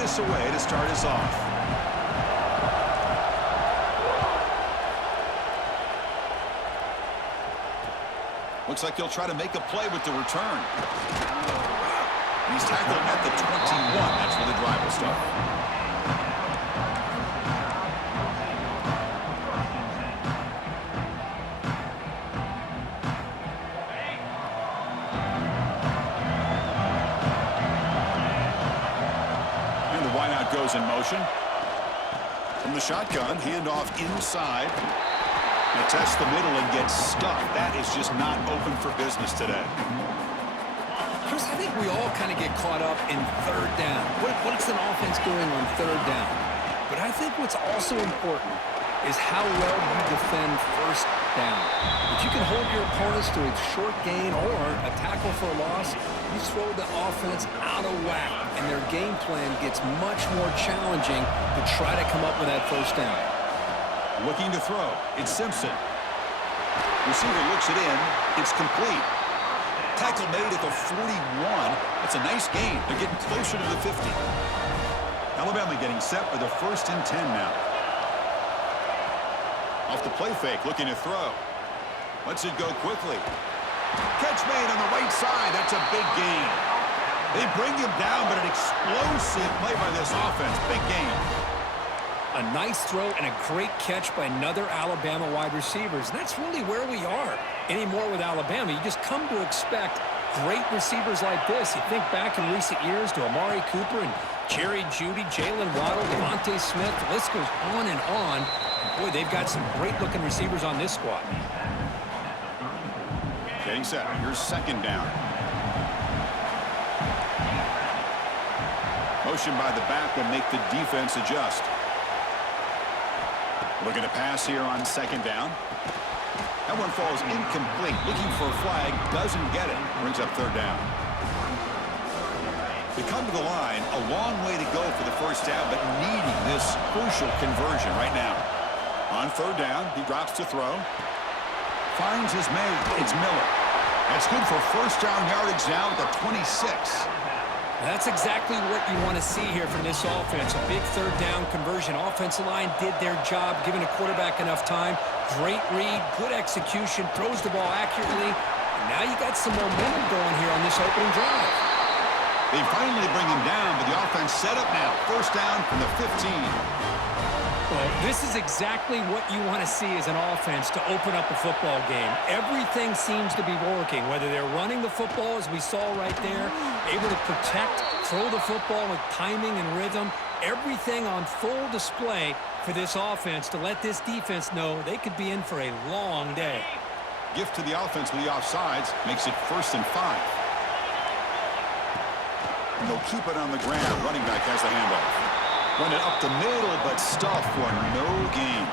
this away to start us off. Looks like he'll try to make a play with the return. He's tackled at the 21. That's where the drive will start. And the wideout goes in motion. From the shotgun, handoff inside. Now test the middle and gets stuck. That is just not open for business today. Chris, I think we all kind of get caught up in third down. What's an offense doing on third down? But I think what's also important is how well you defend first down. If you can hold your opponents to a short gain or a tackle for a loss, you throw the offense out of whack, and their game plan gets much more challenging to try to come up with that first down. Looking to throw. It's Simpson. Receiver looks it in. It's complete. Tackle made at the 41. That's a nice gain. They're getting closer to the 50. Alabama getting set for the 1st and 10 now. Off the play fake, looking to throw. Lets it go quickly. Catch made on the right side. That's a big gain. They bring him down, but an explosive play by this offense. Big gain. A nice throw and a great catch by another Alabama wide receivers. And that's really where we are anymore with Alabama. You just come to expect great receivers like this. You think back in recent years to Amari Cooper and Jerry Jeudy, Jalen Waddle, Devontae Smith. The list goes on and on. And boy, they've got some great-looking receivers on this squad. Getting set. Here's 2nd down. Motion by the back will make the defense adjust. Looking to pass here on 2nd down. That one falls incomplete. Looking for a flag. Doesn't get it. Brings up 3rd down. They come to the line. A long way to go for the first down, but needing this crucial conversion right now. On 3rd down, he drops to throw. Finds his man. It's Miller. That's good for first down yardage now at the 26. That's exactly what you want to see here from this offense. A big 3rd down conversion. Offensive line did their job, giving a quarterback enough time. Great read, good execution, throws the ball accurately. And now you got some momentum going here on this opening drive. They finally bring him down, but the offense set up now. First down from the 15. Well, this is exactly what you want to see as an offense to open up a football game. Everything seems to be working, whether they're running the football, as we saw right there, able to protect, throw the football with timing and rhythm. Everything on full display for this offense to let this defense know they could be in for a long day. Gift to the offense with the offsides makes it 1st and 5. And they'll keep it on the ground. Running back has the handoff. Run it up the middle, but stuff for no gain.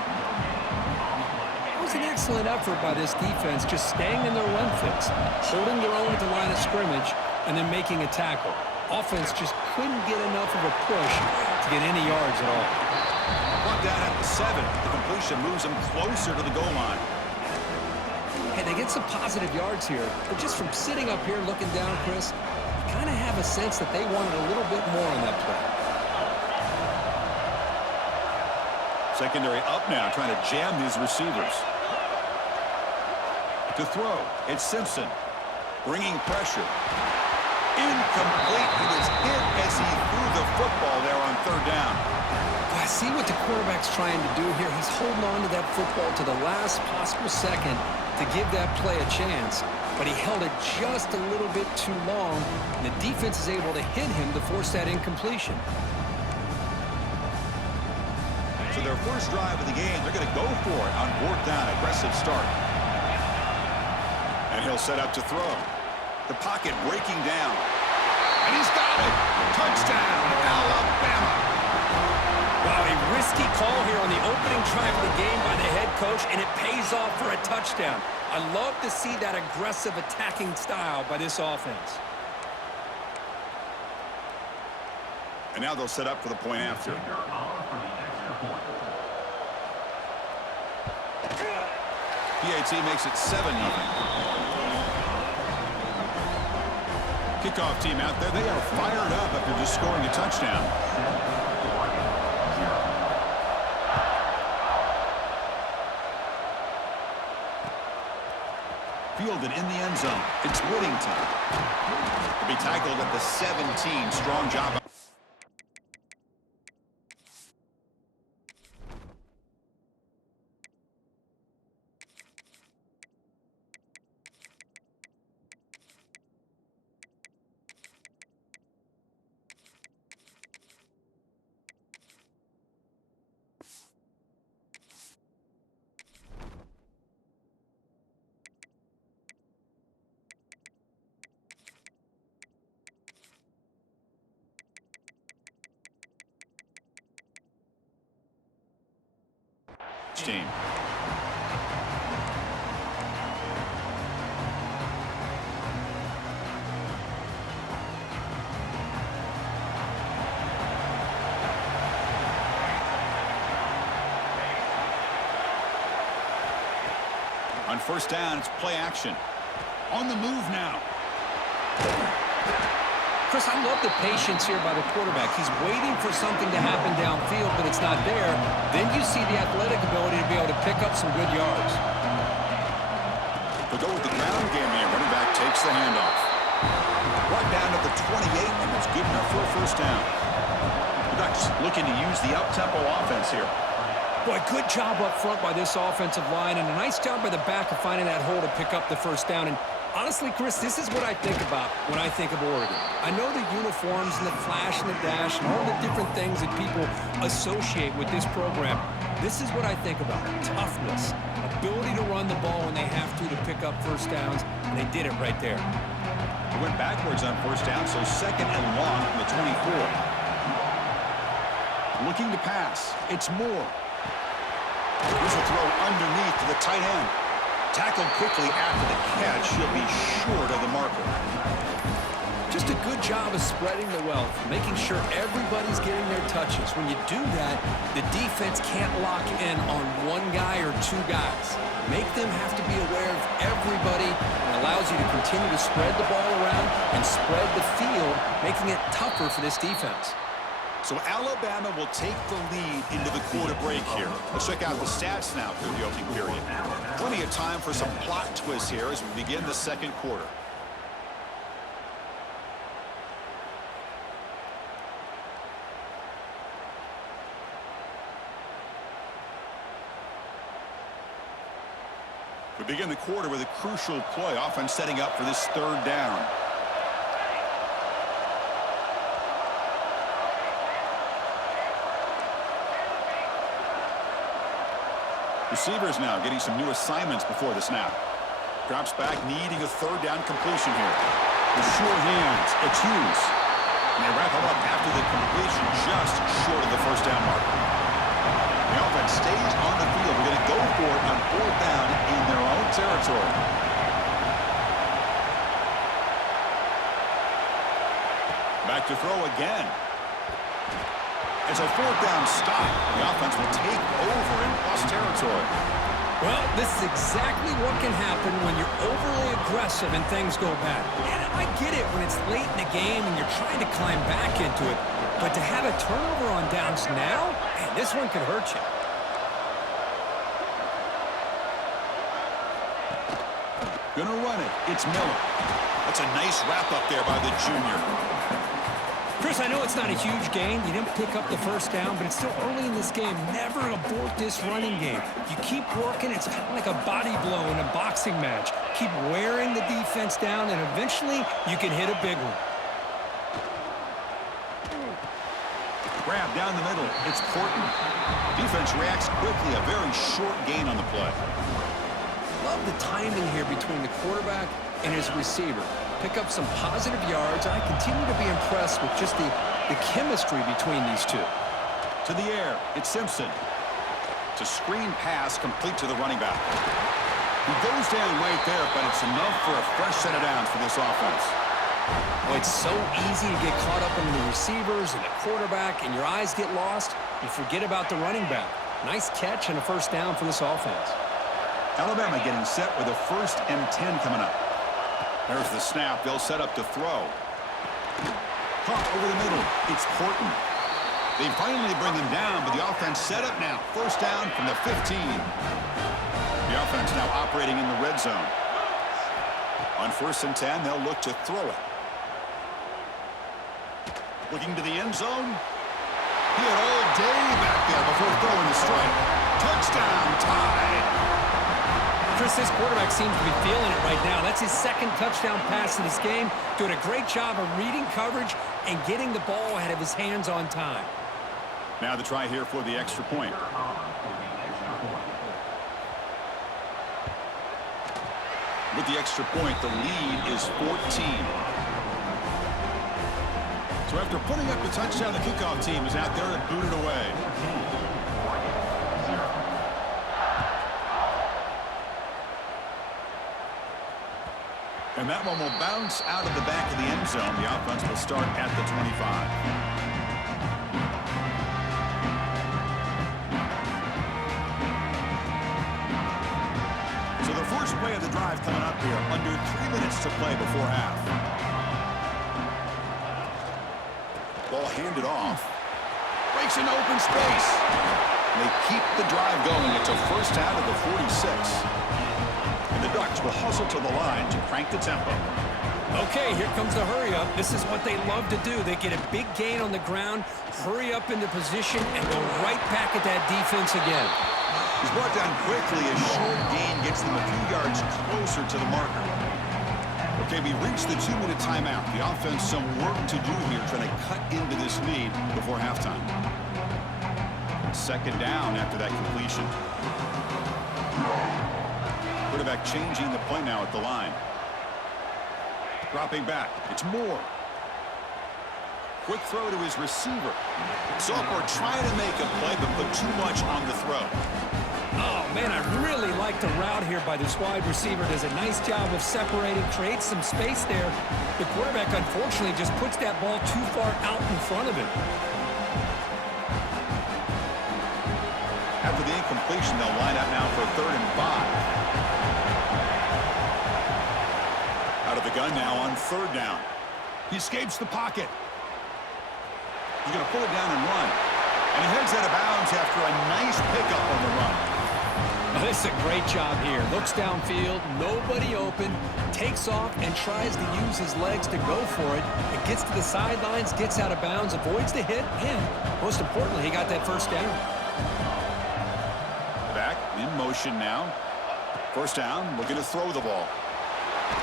It was an excellent effort by this defense, just staying in their run fits, holding their own at the line of scrimmage, and then making a tackle. Offense just couldn't get enough of a push to get any yards at all. Brought down at the 7. The completion moves them closer to the goal line. Hey, they get some positive yards here, but just from sitting up here looking down, Chris, you kind of have a sense that they wanted a little bit more on that play. Secondary up now, trying to jam these receivers. To throw, it's Simpson. Bringing pressure. Incomplete. He was hit as he threw the football there on 3rd down. I see what the quarterback's trying to do here. He's holding on to that football to the last possible second to give that play a chance. But he held it just a little bit too long, and the defense is able to hit him to force that incompletion. So their first drive of the game, they're going to go for it on 4th down. Aggressive start. And he'll set up to throw. The pocket breaking down. And he's got it. Touchdown, Alabama. Wow, a risky call here on the opening drive of the game by the head coach, and it pays off for a touchdown. I love to see that aggressive attacking style by this offense. And now they'll set up for the point after. PAT makes it 7-0. kickoff team out there. They are fired up after just scoring a touchdown. Fielded in the end zone. It's Whittington. To be tackled at the 17. Strong job. Team. On first down, it's play action. On the move now. Chris, I love the patience here by the quarterback. He's waiting for something to happen downfield, but it's not there. Then you see the athletic ability to be able to pick up some good yards. They'll go with the ground game here. Running back takes the handoff. Brought down at the 28, and that's good enough for a first down. The Ducks looking to use the up-tempo offense here. Boy, good job up front by this offensive line, and a nice job by the back of finding that hole to pick up the first down. And honestly, Chris, this is what I think about when I think of Oregon. I know the uniforms and the flash and the dash and all the different things that people associate with this program. This is what I think about. Toughness, ability to run the ball when they have to pick up first downs, and they did it right there. They went backwards on first down, so second and long from the 24. Looking to pass. It's Moore. Here's a throw underneath to the tight end. Tackled quickly after the catch. He'll be short of the marker. Just a good job of spreading the wealth, making sure everybody's getting their touches. When you do that, the defense can't lock in on one guy or two guys. Make them have to be aware of everybody, and allows you to continue to spread the ball around and spread the field, making it tougher for this defense. So Alabama will take the lead into the quarter break here. Let's check out the stats now through the opening period. Plenty of time for some plot twists here as we begin the second quarter. We begin the quarter with a crucial play, offense setting up for this third down. Receivers now getting some new assignments before the snap. Drops back, needing a third down completion here. With sure hands, it's Hughes. And they wrap it up after the completion, just short of the first down marker. The offense stays on the field. We're going to go for it on fourth down in their own territory. Back to throw again. It's a fourth down stop. The offense will take over in plus territory. Well, this is exactly what can happen when you're overly aggressive and things go bad. And I get it when it's late in the game and you're trying to climb back into it. But to have a turnover on downs now, man, this one could hurt you. Gonna run it. It's Miller. That's a nice wrap up there by the junior. Chris, I know it's not a huge gain. You didn't pick up the first down, but it's still early in this game. Never abort this running game. You keep working. It's kind of like a body blow in a boxing match. Keep wearing the defense down, and eventually you can hit a big one. Grab down the middle. It's Portman. Defense reacts quickly. A very short gain on the play. Love the timing here between the quarterback and his receiver. Pick up some positive yards, and I continue to be impressed with just the chemistry between these two. To the air, it's Simpson. It's a screen pass complete to the running back. He goes down right there, but it's enough for a fresh set of downs for this offense. Oh, it's so easy to get caught up in the receivers and the quarterback, and your eyes get lost. You forget about the running back. Nice catch and a first down for this offense. Alabama getting set with a 1st and 10 coming up. There's the snap. They'll set up to throw. Caught over the middle. It's Horton. They finally bring him down, but the offense set up now. First down from the 15. The offense now operating in the red zone. On 1st and 10, they'll look to throw it. Looking to the end zone. He had all day back there before throwing the strike. Touchdown, tied. Chris, this quarterback seems to be feeling it right now. That's his second touchdown pass in this game. Doing a great job of reading coverage and getting the ball out of his hands on time. Now the try here for the extra point. With the extra point, the lead is 14. So after putting up the touchdown, the kickoff team is out there and booted away. And that one will bounce out of the back of the end zone. The offense will start at the 25. So the first play of the drive coming up here. Under 3 minutes to play before half. Ball handed off. Breaks into open space. They keep the drive going. It's a first out of the 46. And the Ducks will hustle to the line to crank the tempo. Okay, here comes the hurry up. This is what they love to do. They get a big gain on the ground, hurry up into position, and go right back at that defense again. He's brought down quickly. A short gain gets them a few yards closer to the marker. Okay, we reached the 2-minute timeout. The offense some work to do here, trying to cut into this lead before halftime. Second down after that completion. Quarterback changing the play now at the line. Dropping back. It's Moore. Quick throw to his receiver. Sophomore trying to make a play, but put too much on the throw. Oh, man, I really like the route here by this wide receiver. Does a nice job of separating, creates some space there. The quarterback, unfortunately, just puts that ball too far out in front of him. After the incompletion, they'll line up now for 3rd and 5. Out of the gun now on 3rd down. He escapes the pocket. He's going to pull it down and run. And he heads out of bounds after a nice pickup on the run. Now, this is a great job here. Looks downfield, nobody open, takes off and tries to use his legs to go for it. It gets to the sidelines, gets out of bounds, avoids the hit, and most importantly, he got that first down. Back in motion now. First down, looking to throw the ball.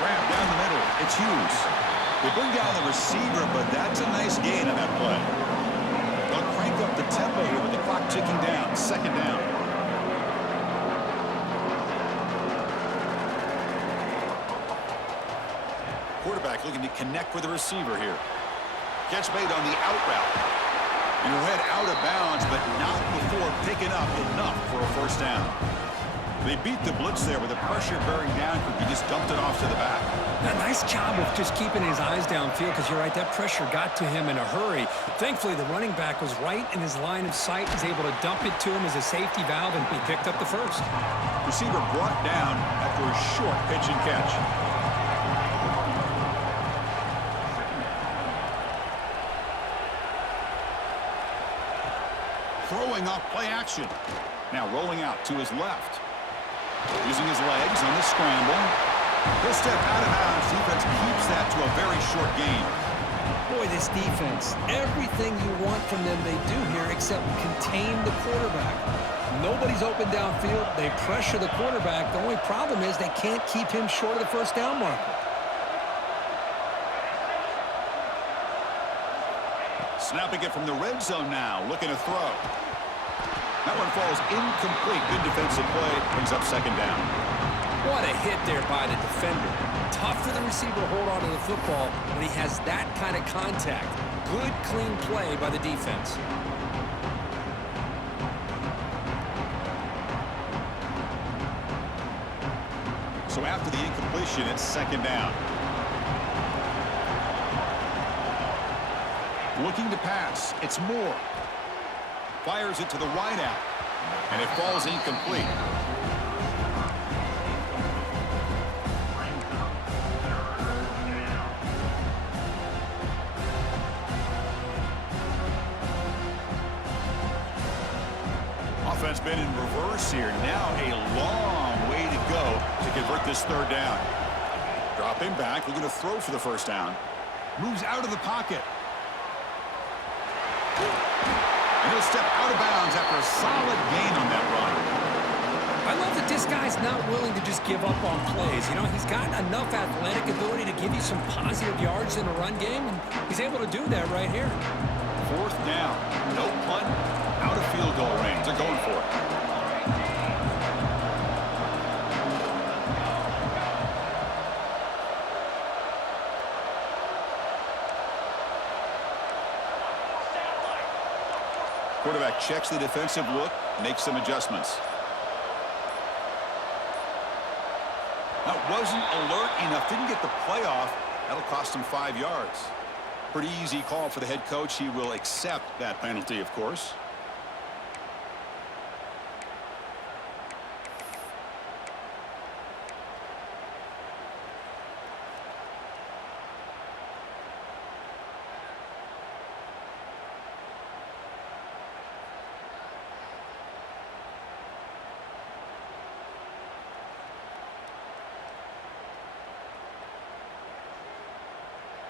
Grab down the middle. It's Hughes. They bring down the receiver, but that's a nice gain on that play. They'll crank up the tempo here with the clock ticking down. 2nd down. Quarterback looking to connect with the receiver here. Catch made on the out route. And he'll head out of bounds, but not before picking up enough for a first down. They beat the blitz there with the pressure bearing down. He just dumped it off to the back. A nice job of just keeping his eyes downfield because you're right, that pressure got to him in a hurry. Thankfully, the running back was right in his line of sight, was able to dump it to him as a safety valve, and he picked up the first. Receiver brought down after a short pitch and catch. Throwing off play action. Now rolling out to his left. Using his legs on the scramble. He'll step out of bounds. Defense keeps that to a very short gain. Boy, this defense, everything you want from them they do here except contain the quarterback. Nobody's open downfield. They pressure the quarterback. The only problem is they can't keep him short of the first down marker. Snapping it from the red zone now. Looking to throw. That one falls incomplete. Good defensive play. Brings up 2nd down. What a hit there by the defender. Tough for the receiver to hold on to the football when he has that kind of contact. Good, clean play by the defense. So after the incompletion, it's 2nd down. Looking to pass. It's Moore. Fires it to the wide out. And it falls incomplete. offense been in reverse here. Now a long way to go to convert this third down. Dropping back, looking to throw for the first down. Moves out of the pocket. And he'll step out of bounds after a solid gain on that run. I love that this guy's not willing to just give up on plays. You know, he's got enough athletic ability to give you some positive yards in a run game, and he's able to do that right here. Fourth down. No punt. Out of field goal range. They're going for it. Quarterback checks the defensive look, makes some adjustments. That wasn't alert enough. Didn't get the play off. That'll cost him 5 yards. Pretty easy call for the head coach. He will accept that penalty, of course.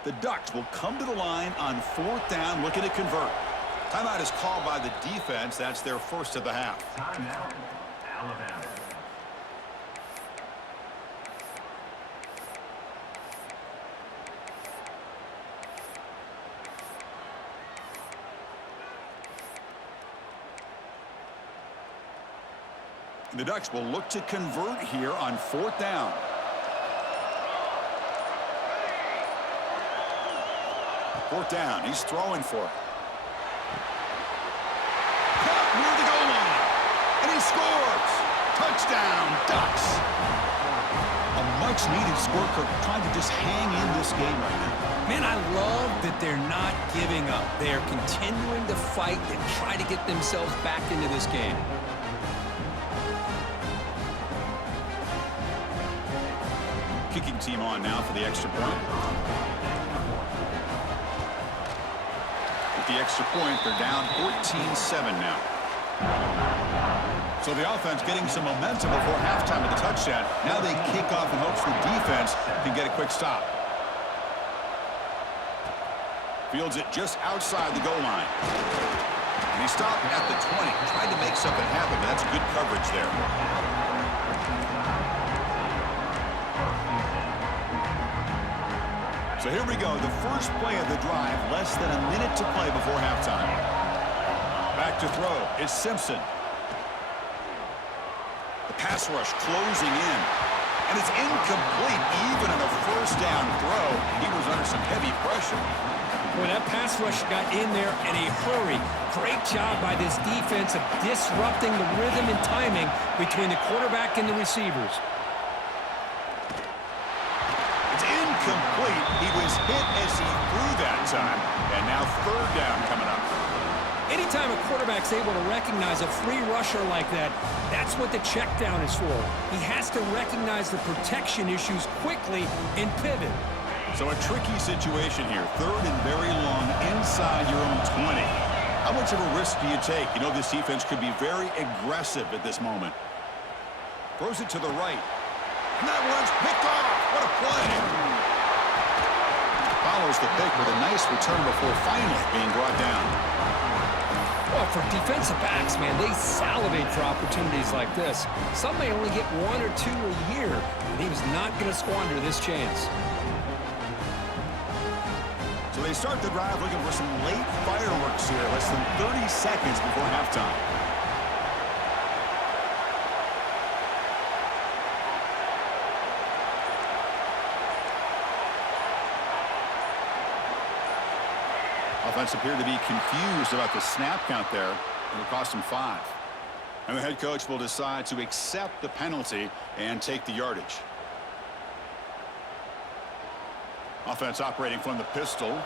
The Ducks will come to the line on fourth down, looking to convert. Timeout is called by the defense. That's their first of the half. Timeout, Alabama. The Ducks will look to convert here on fourth down. Fourth down. He's throwing for it. Caught near the goal line. And he scores. Touchdown, Ducks. A much-needed score. Kirk trying to just hang in this game right now. Man, I love that they're not giving up. They are continuing to fight and try to get themselves back into this game. Kicking team on now for the extra point. The extra point, they're down 14-7 now. So the offense getting some momentum before halftime with the touchdown. Now they kick off in hopes the defense can get a quick stop. Fields it just outside the goal line. And he stopped at the 20. Tried to make something happen, but that's good coverage there. So here we go, the first play of the drive, less than a minute to play before halftime. Back to throw, it's Simpson. The pass rush closing in, and it's incomplete. Even on a first down throw, he was under some heavy pressure. Boy, that pass rush got in there in a hurry. Great job by this defense of disrupting the rhythm and timing between the quarterback and the receivers. Complete. He was hit as he threw that time, and now third down coming up. Anytime a quarterback's able to recognize a free rusher like that, that's what the check down is for. He has to recognize the protection issues quickly and pivot. So a tricky situation here. Third and very long inside your own 20. How much of a risk do you take? You know this defense could be very aggressive at this moment. Throws it to the right. And that one's picked off. What a play. Follows the pick with a nice return before finally being brought down. Well, for defensive backs, man, they salivate for opportunities like this. Some may only get 1 or 2 a year, and he was not going to squander this chance. So they start the drive looking for some late fireworks here, less than 30 seconds before halftime. Offense appeared to be confused about the snap count there. It'll cost him 5. And the head coach will decide to accept the penalty and take the yardage. Offense operating from the pistol.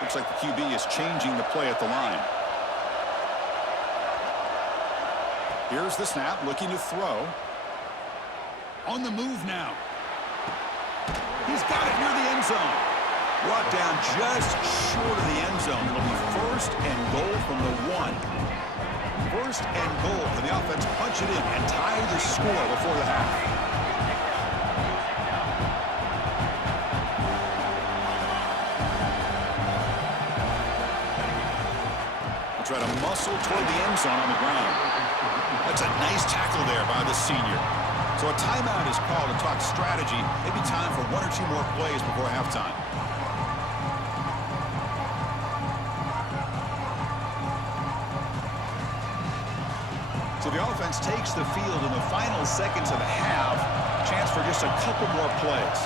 Looks like the QB is changing the play at the line. Here's the snap, looking to throw. On the move now. He's got it near the end zone. Brought down just short of the end zone. It'll be first and goal from the 1. first and goal. Can the offense punch it in and tie the score before the half? They'll try to muscle toward the end zone on the ground. That's a nice tackle there by the senior. So a timeout is called to talk strategy. Maybe time for one or two more plays before halftime. So the offense takes the field in the final seconds of the half. Chance for just a couple more plays.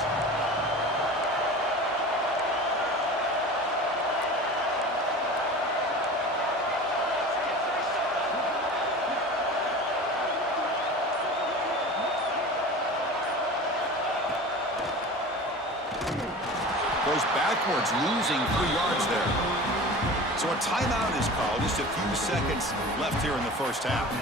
Goes backwards, losing 3 yards there. So a timeout is called. Just a few seconds left here in the first half.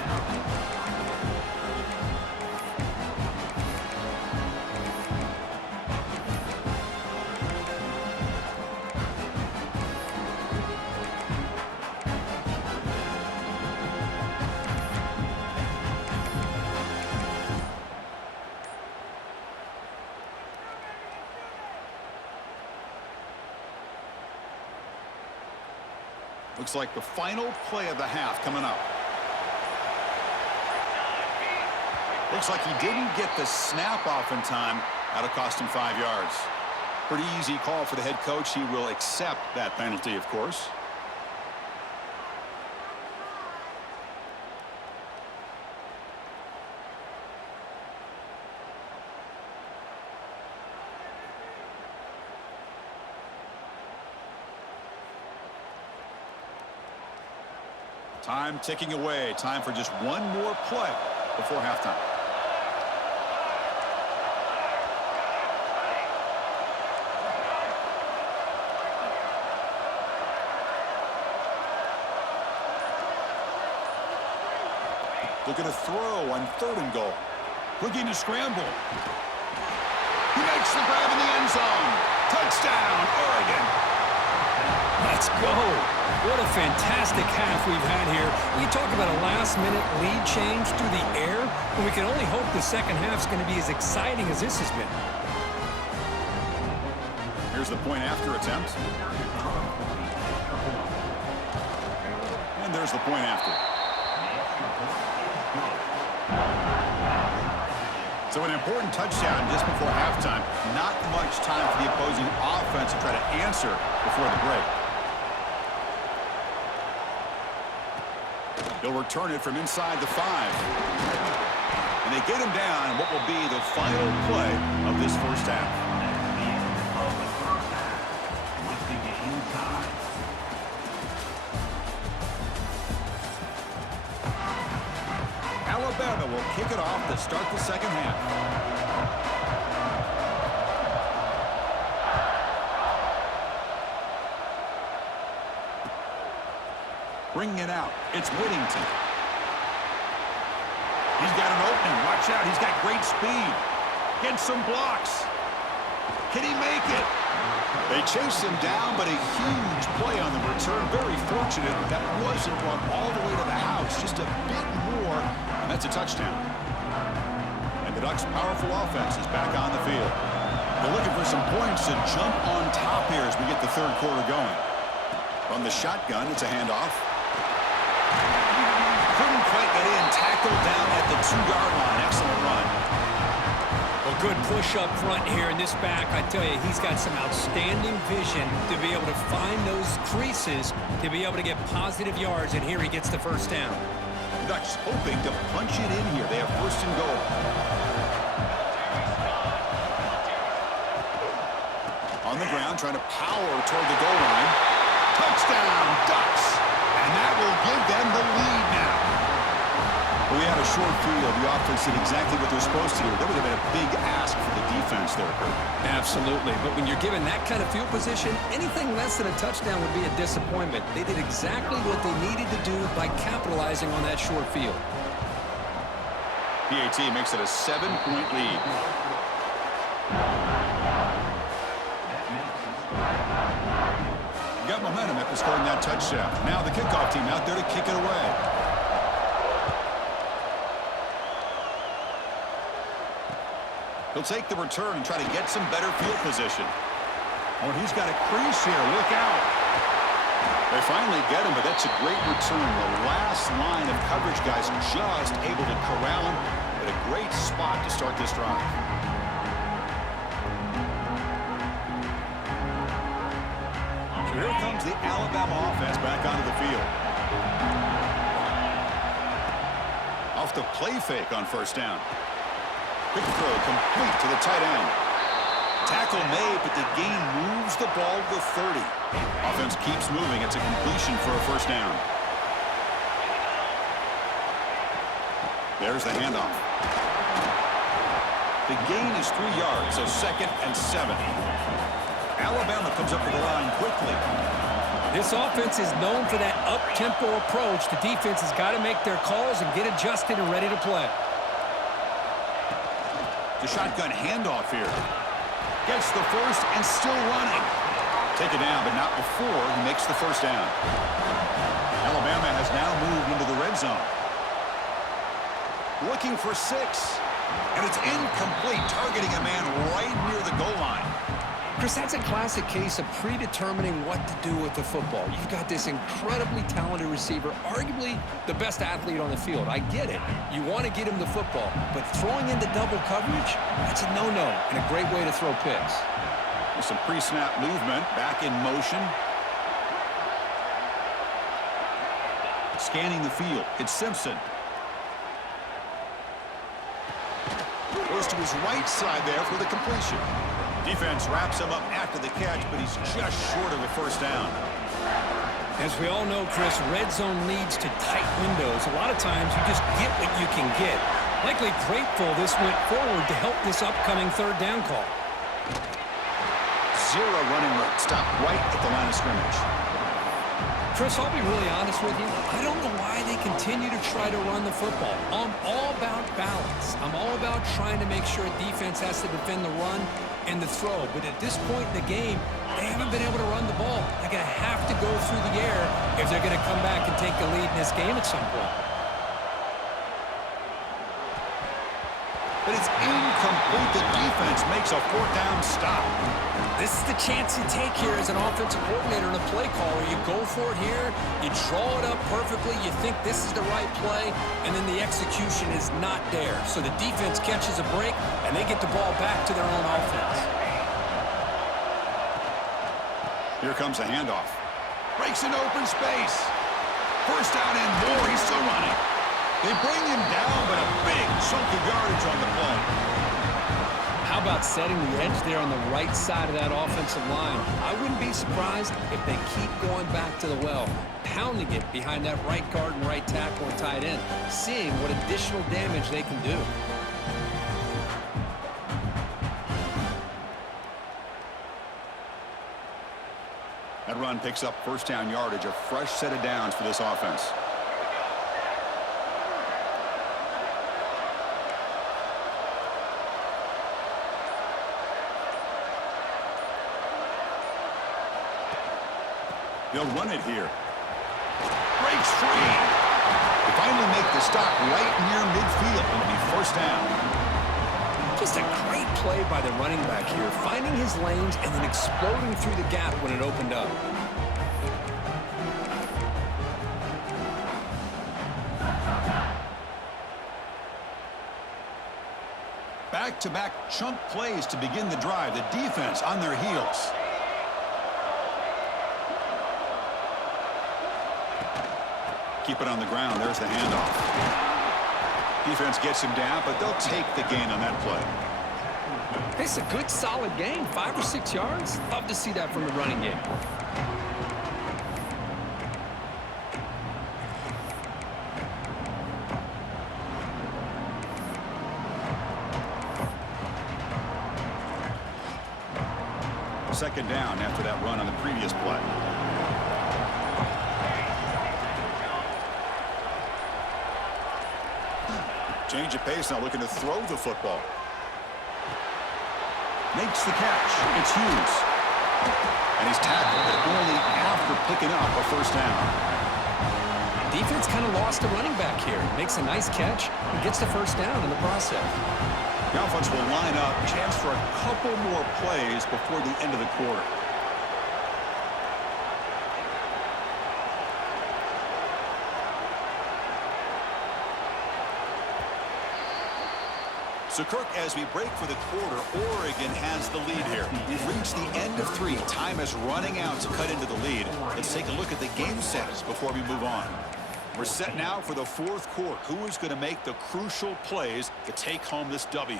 Looks like the final play of the half coming up. Looks like he didn't get the snap off in time. That'll cost him 5 yards. Pretty easy call for the head coach. He will accept that penalty, of course. Time ticking away. Time for just one more play before halftime. Looking to throw on 3rd and goal. Looking to scramble. He makes the grab in the end zone. Touchdown, Oregon. Let's go. What a fantastic half we've had here. We talk about a last-minute lead change through the air, and we can only hope the second half's going to be as exciting as this has been. Here's the point after attempt. And there's the point after. So an important touchdown just before halftime. Not much time for the opposing offense to try to answer before the break. They'll return it from inside the 5. And they get him down in what will be the final play of this first half. Alabama will kick it off to start the second half. Bringing it out, it's Whittington. He's got an opening. Watch out, he's got great speed. Gets some blocks. Can he make it? They chase him down, but a huge play on the return. Very fortunate that wasn't brought all the way to the house. Just a bit more, and that's a touchdown. And the Ducks' powerful offense is back on the field. They're looking for some points to jump on top here as we get the third quarter going. From the shotgun, it's a handoff. Couldn't quite get in. Tackled down at the 2-yard line. Excellent run. Well, good push up front here in this back. I tell you, he's got some outstanding vision to be able to find those creases, to be able to get positive yards, and here he gets the first down. The Ducks hoping to punch it in here. They have first and goal. On the ground, trying to power toward the goal line. Touchdown, Ducks! And that will give them the lead now. Well, we had a short field. The offense did exactly what they're supposed to do. That would have been a big ask for the defense there, Kurt. Absolutely. But when you're given that kind of field position, anything less than a touchdown would be a disappointment. They did exactly what they needed to do by capitalizing on that short field. PAT makes it a 7-point lead. Got momentum after scoring that touchdown. Now the kickoff team out there to kick it away. He'll take the return and try to get some better field position. Oh, he's got a crease here. Look out. They finally get him, but that's a great return. The last line of coverage guys just able to corral him, but a great spot to start this drive. So here comes the Alabama offense back onto the field. Off the play fake on first down. Quick throw complete to the tight end. Tackle made, but the gain moves the ball to the 30. Offense keeps moving. It's a completion for a first down. There's the handoff. The gain is 3 yards, so 2nd and 7. Alabama comes up with the line quickly. This offense is known for that up-tempo approach. The defense has got to make their calls and get adjusted and ready to play. The shotgun handoff here. Gets the first and still running. Take it down, but not before he makes the first down. Alabama has now moved into the red zone. Looking for 6. And it's incomplete, targeting a man right near the goal line. Chris, that's a classic case of predetermining what to do with the football. You've got this incredibly talented receiver, arguably the best athlete on the field. I get it. You want to get him the football, but throwing into double coverage, that's a no-no and a great way to throw picks. With some pre-snap movement, back in motion. Scanning the field, it's Simpson. Goes to his right side there for the completion. Defense wraps him up after the catch, but he's just short of a first down. As we all know, Chris, red zone leads to tight windows. A lot of times you just get what you can get. Likely grateful this went forward to help this upcoming third down call. 0 running room. Stop right at the line of scrimmage. Chris, I'll be really honest with you. I don't know why they continue to try to run the football. I'm all about balance. I'm all about trying to make sure defense has to defend the run and the throw. But at this point in the game, they haven't been able to run the ball. They're going to have to go through the air if they're going to come back and take the lead in this game at some point. But it's incomplete. The defense makes a 4th down stop. This is the chance you take here as an offensive coordinator and a play caller. You go for it here, you draw it up perfectly, you think this is the right play, and then the execution is not there. So the defense catches a break, and they get the ball back to their own offense. Here comes the handoff. Breaks into open space. First down and more. He's still running. They bring him down, but a big chunk of yardage on the play. How about setting the edge there on the right side of that offensive line? I wouldn't be surprised if they keep going back to the well, pounding it behind that right guard and right tackle and tight end, seeing what additional damage they can do. That run picks up first down yardage, a fresh set of downs for this offense. They'll run it here. Breaks free. They finally make the stop right near midfield. It'll be first down. Just a great play by the running back here, finding his lanes and then exploding through the gap when it opened up. Back-to-back chunk plays to begin the drive. The defense on their heels. Keep it on the ground. There's the handoff. Defense gets him down, but they'll take the gain on that play. It's a good, solid game. 5 or 6 yards. Love to see that from the running game. Second down after that run on the previous play. Change of pace now, looking to throw the football. Makes the catch. It's Hughes. And he's tackled, but only after picking up a first down. Defense kind of lost a running back here. Makes a nice catch and gets the first down in the process. The offense will line up. Chance for a couple more plays before the end of the quarter. So, Kirk, as we break for the quarter, Oregon has the lead here. We've reached the end of 3. Time is running out to cut into the lead. Let's take a look at the game settings before we move on. We're set now for the 4th quarter. Who is going to make the crucial plays to take home this W?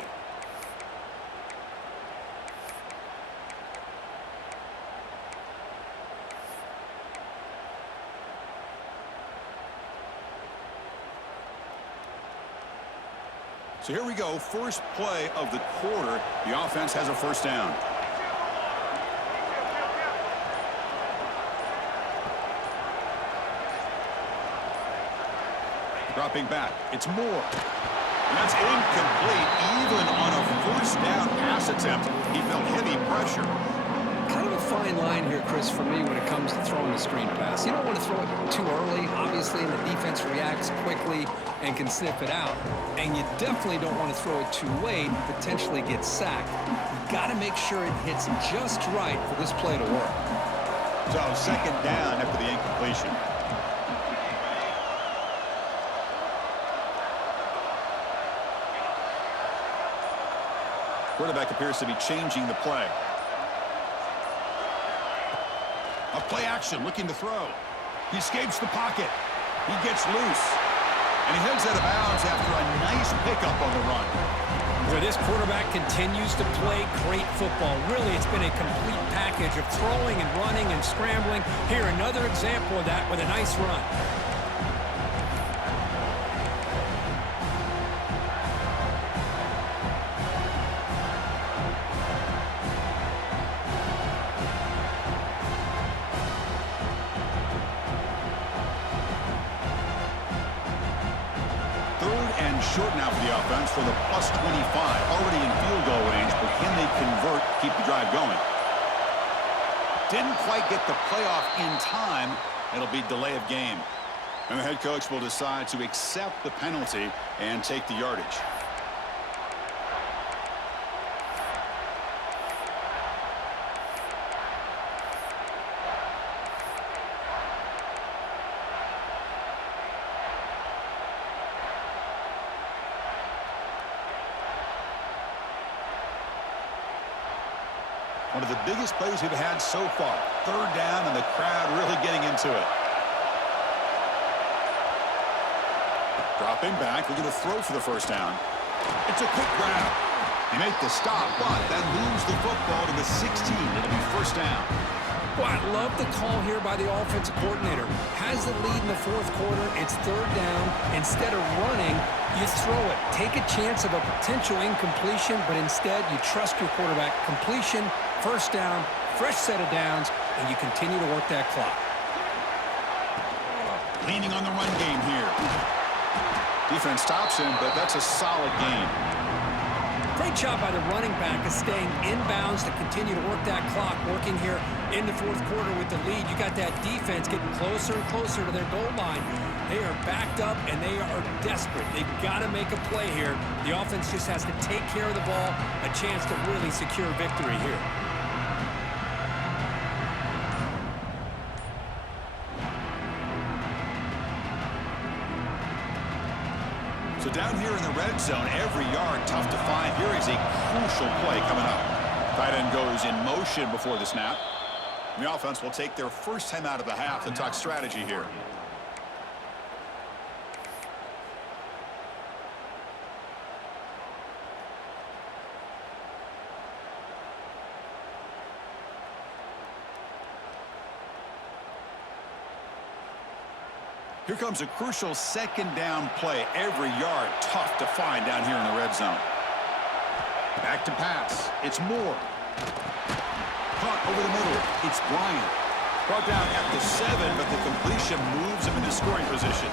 So here we go, first play of the quarter. The offense has a first down. Dropping back, it's Moore. And that's incomplete, even on a first down pass attempt. He felt heavy pressure. Kind of a fine line here, Chris, for me when it comes to throwing a screen pass. You don't want to throw it too early, obviously, and the defense reacts quickly and can sniff it out. And you definitely don't want to throw it too late, potentially get sacked. You've got to make sure it hits just right for this play to work. So, second down after the incompletion. Quarterback appears to be changing the play. A play action, looking to throw. He escapes the pocket. He gets loose. And he heads out of bounds after a nice pickup on the run. Where this quarterback continues to play great football. Really, it's been a complete package of throwing and running and scrambling. Here, another example of that with a nice run. Short now for the offense for the plus 25. Already in field goal range, but can they convert, keep the drive going? Didn't quite get the playoff in time. It'll be delay of game. And the head coach will decide to accept the penalty and take the yardage. One of the biggest plays we've had so far. Third down, and the crowd really getting into it. Dropping back, looking to throw for the first down. It's a quick grab. They make the stop, but that moves the football to the 16. It'll be first down. Boy, I love the call here by the offensive coordinator. Has the lead in the 4th quarter. It's third down. Instead of running, you throw it. Take a chance of a potential incompletion, but instead you trust your quarterback. Completion, first down, fresh set of downs, and you continue to work that clock. Leaning on the run game here. Defense stops him, but that's a solid gain. Great job by the running back of staying inbounds to continue to work that clock, working here in the 4th quarter with the lead. You got that defense getting closer and closer to their goal line. They are backed up, and they are desperate. They've got to make a play here. The offense just has to take care of the ball, a chance to really secure victory here. So down here in the red zone, every yard tough to find. Here is a crucial play coming up. Tight end goes in motion before the snap. The offense will take their first time out of the half to talk strategy here. Here comes a crucial second down play. Every yard tough to find down here in the red zone. Back to pass. It's Moore. Caught over the middle. It's Bryant. Brought down at the 7, but the completion moves him into scoring position.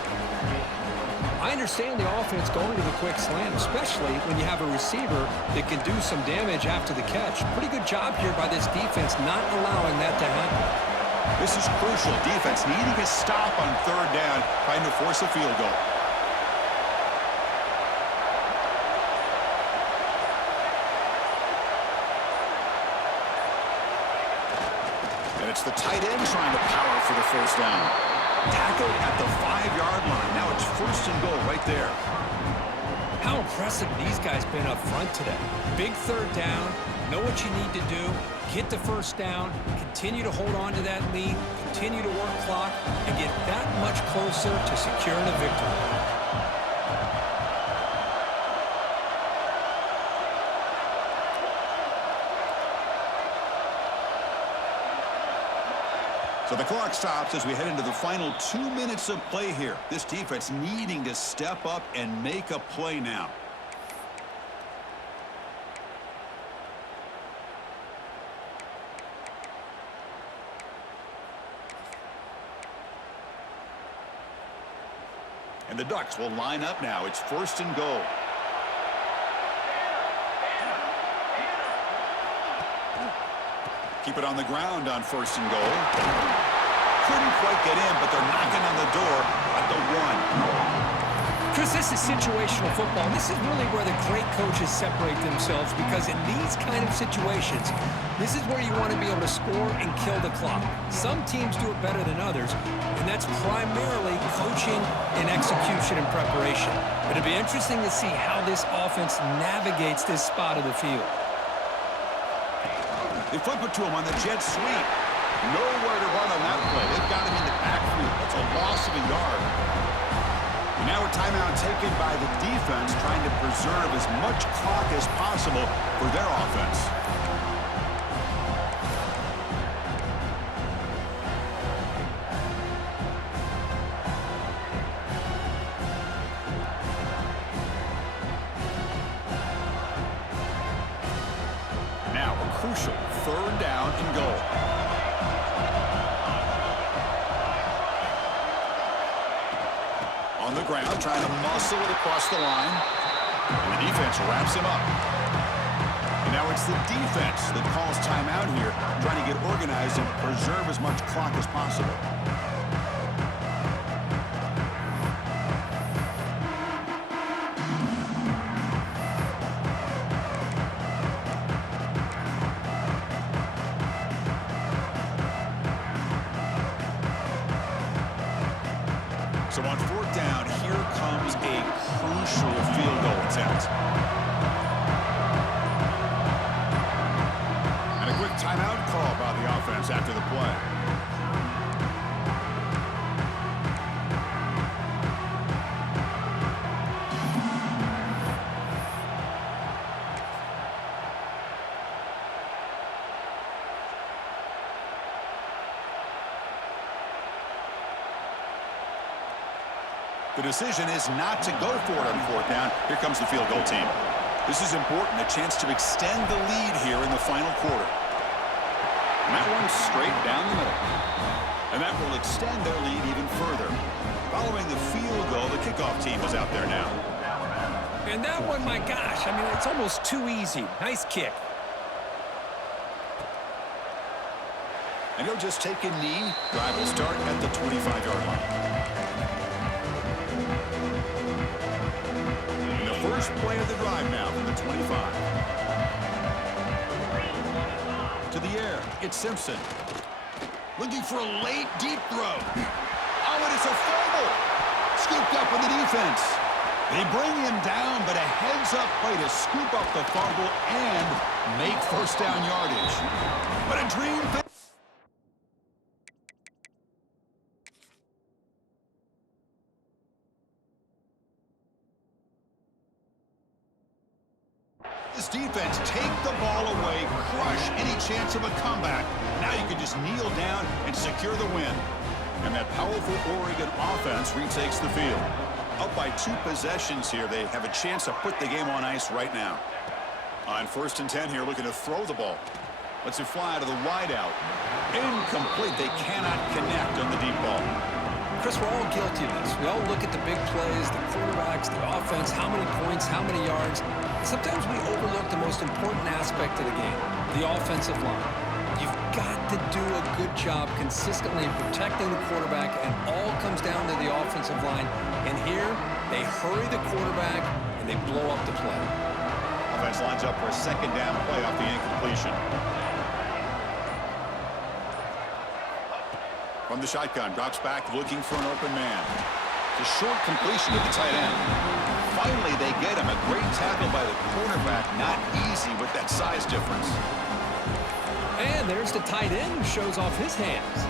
I understand the offense going to the quick slant, especially when you have a receiver that can do some damage after the catch. Pretty good job here by this defense not allowing that to happen. This is crucial. Defense needing a stop on third down, trying to force a field goal. And it's the tight end trying to power for the first down. Tackled at the 5-yard line. Now it's first and goal right there. How impressive these guys been up front today. Big third down, know what you need to do, get the first down, continue to hold on to that lead, continue to work clock, and get that much closer to securing a victory. So the clock stops as we head into the final 2 minutes of play here. This defense needing to step up and make a play now. And the Ducks will line up now. It's first and goal. Keep it on the ground on first and goal. Couldn't quite get in, but they're knocking on the door at the 1. Chris, this is situational football. And this is really where the great coaches separate themselves, because in these kind of situations, this is where you want to be able to score and kill the clock. Some teams do it better than others, and that's primarily coaching and execution and preparation. It'll be interesting to see how this offense navigates this spot of the field. They flip it to him on the jet sweep. Nowhere to run on that play. They've got him in the backfield. That's a loss of a yard. And now a timeout taken by the defense, trying to preserve as much clock as possible for their offense. Now a crucial third down and goal. On the ground, trying to muscle it across the line. And the defense wraps him up. And now it's the defense that calls timeout here, trying to get organized and preserve as much clock as possible. So on fourth down, here comes a crucial field goal attempt. And a quick timeout call by the offense after the play. The decision is not to go for it on fourth down. Here comes the field goal team. This is important, a chance to extend the lead here in the final quarter. And that one's straight down the middle. And that will extend their lead even further. Following the field goal, the kickoff team is out there now. And that one, my gosh, I mean, it's almost too easy. Nice kick. And he'll just take a knee. Drive will start at the 25-yard line. First play of the drive now from the 25. To the air, it's Simpson. Looking for a late, deep throw. Oh, and it's a fumble. Scooped up with the defense. They bring him down, but a heads-up play to scoop up the fumble and make first down yardage. But a dream. This defense take the ball away, crush any chance of a comeback. Now you can just kneel down and secure the win. And that powerful Oregon offense retakes the field. Up by 2 possessions here, they have a chance to put the game on ice right now. On first and 10 here, looking to throw the ball. Lets it fly to the wideout. Incomplete. They cannot connect on the deep ball. Chris, we're all guilty of this. We all look at the big plays, the quarterbacks, the offense, how many points, how many yards. Sometimes we overlook the most important aspect of the game, the offensive line. You've got to do a good job consistently protecting the quarterback, and all comes down to the offensive line. And here, they hurry the quarterback, and they blow up the play. Offense lines up for a second down play off the incompletion. From the shotgun, drops back looking for an open man. It's a short completion to the tight end. Finally, they get him. A great tackle by the cornerback. Not easy with that size difference. And there's the tight end who shows off his hands.